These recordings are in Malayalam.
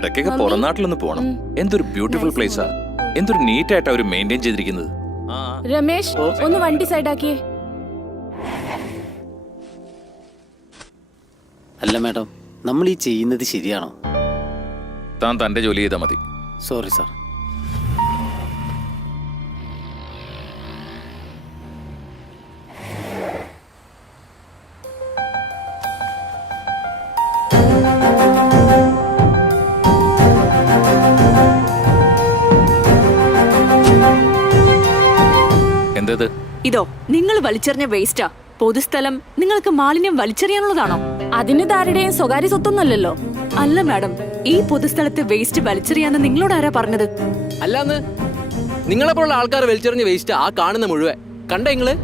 ഇടയ്ക്കൊക്കെ പുറം നാട്ടിലൊന്ന് പോണം. എന്തൊരു ബ്യൂട്ടിഫുൾ പ്ലേസാ, എന്തൊരു നീറ്റ് ആയിട്ടാ അവര് മെയിൻറ്റെയിൻ ചെയ്തിരിക്കുന്നത്. രമേശ്, ഒന്ന് വണ്ടി സൈഡാക്കിയേ. അല്ല മാഡം, നമ്മൾ ഈ ചെയ്യുന്നത് ശരിയാണോ? താൻ തന്റെ ജോലി ചെയ്താൽ മതി. Sorry sir. എന്തത്? ഇതോ നിങ്ങൾ വലിച്ചെറിഞ്ഞ വേസ്റ്റാ. പൊതുസ്ഥലം നിങ്ങൾക്ക് മാലിന്യം വലിച്ചെറിയാനുള്ളതാണോ? അതിന് താരുടെയും സ്വകാര്യ സ്വത്തൊന്നുമല്ലല്ലോ. അല്ല മാഡം, ഈ പൊതുസ്ഥലത്ത് വേസ്റ്റ് വലിച്ചെറിയാന്ന് നിങ്ങളോട് ആരാ പറഞ്ഞത്? അല്ലാന്ന് നിങ്ങളെപ്പോലുള്ള ആൾക്കാർ വലിച്ചെറിഞ്ഞ വേസ്റ്റ് ആ കാണുന്ന മുഴുവൻ കണ്ട നിങ്ങള്.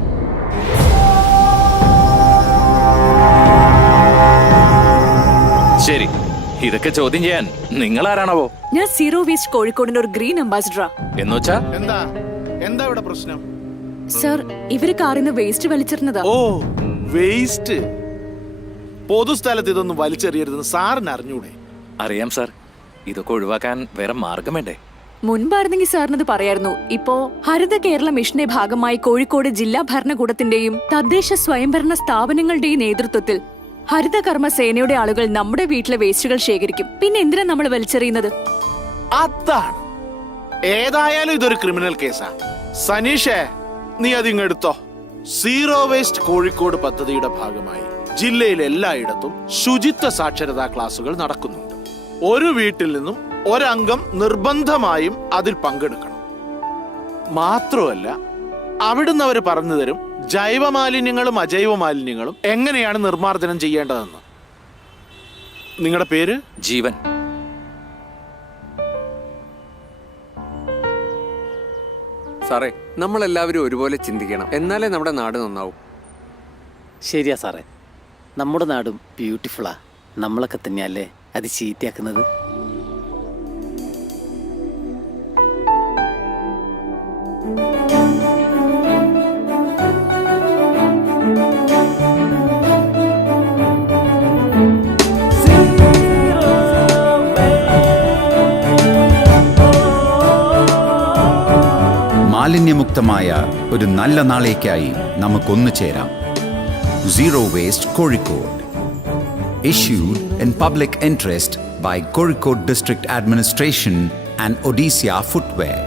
ശരി, ഇതൊക്കെ ചോദ്യം ചെയ്യാൻ നിങ്ങൾ ആരാണാവോ? ഞാൻ സീറോ വേസ്റ്റ് കോഴിക്കോടിന്റെ ഒരു ഗ്രീൻ അംബാസിഡറാ. എന്നുവെച്ചാ എന്താ ഇവിടെ പ്രശ്നം? സർ, ഇവര് കാറിന്ന് വേസ്റ്റ് വലിച്ചെറിഞ്ഞതാ. ഓ, വേസ്റ്റ്. പൊതുസ്ഥലത്ത് ഇതൊന്നും വലിച്ചെറിയരുതെന്ന് സാറിന് അറിഞ്ഞൂടെ? അറിയാം സാർ. ഇതൊക്കെ ഒഴിവാക്കാൻ വേറെ മാർഗം വേണ്ടേ? മുൻപായിരുന്നെങ്കിൽ സാറിനത് പറയായിരുന്നു. ഇപ്പോ ഹരിത കേരള മിഷന്റെ ഭാഗമായി കോഴിക്കോട് ജില്ലാ ഭരണകൂടത്തിന്റെയും തദ്ദേശ സ്വയംഭരണ സ്ഥാപനങ്ങളുടെയും നേതൃത്വത്തിൽ ഹരിത കർമ്മ സേനയുടെ ആളുകൾ നമ്മുടെ വീട്ടിലെ വേസ്റ്റുകൾ ശേഖരിക്കും. പിന്നെ എന്തിനാ നമ്മൾ വലിച്ചെറിയുന്നത്? അതാണ്. ഏതായാലും ഇതൊരു ക്രിമിനൽ കേസാ. സനീഷേ, നീ അതിങ്ങെടുത്തോ. സീറോ വേസ്റ്റ് കോഴിക്കോട് പദ്ധതിയുടെ ഭാഗമായി ജില്ലയിൽ എല്ലായിടത്തും ശുചിത്വ സാക്ഷരതാ ക്ലാസുകൾ നടക്കുന്നുണ്ട്. ഒരു വീട്ടിൽ നിന്നും ഒരംഗം നിർബന്ധമായും അതിൽ പങ്കെടുക്കണം. മാത്രമല്ല, അവിടുന്ന് അവർ പറഞ്ഞു തരും ജൈവ മാലിന്യങ്ങളും അജൈവ മാലിന്യങ്ങളും എങ്ങനെയാണ് നിർമ്മാർജ്ജനം ചെയ്യേണ്ടതെന്ന്. നിങ്ങളുടെ പേര്? ജീവൻ. സാറേ, നമ്മളെല്ലാവരും ഒരുപോലെ ചിന്തിക്കണം, എന്നാലേ നമ്മുടെ നാട് നന്നാവും. ശരിയാ സാറേ, നമ്മുടെ നാടും ബ്യൂട്ടിഫുള്ളാ. നമ്മളൊക്കെ തന്നെയല്ലേ അത് ചീത്തയാക്കുന്നത്? മാലിന്യമുക്തമായ ഒരു നല്ല നാളേക്കായി നമുക്കൊന്നു ചേരാം. Zero Waste Kozhikode. Issued in public interest by Kozhikode District Administration and Odisha Footwear.